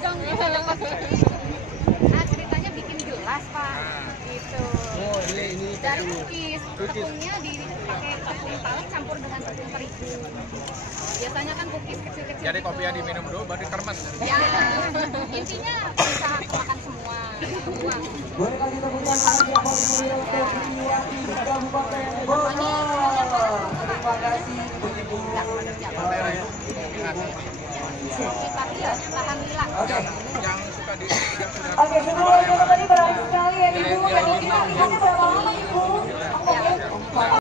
dong. Nah, ceritanya bikin gelas, Pak. Gitu. Oh, ini Dari cookies. Tepungnya dipakai tepung talas campur dengan tepung terigu. Biasanya kan cookies kecil-kecil. Jadi kopinya diminum dulu baru dikeremes. Ya, intinya bisa makan semua. Uang. Boleh kasih tepuk tangan yang paling meriah untuk Iwati Kabupaten Bogor. Terima kasih Ibu-ibu. Alhamdulillah. Oke. Yang suka di Oke, sebelum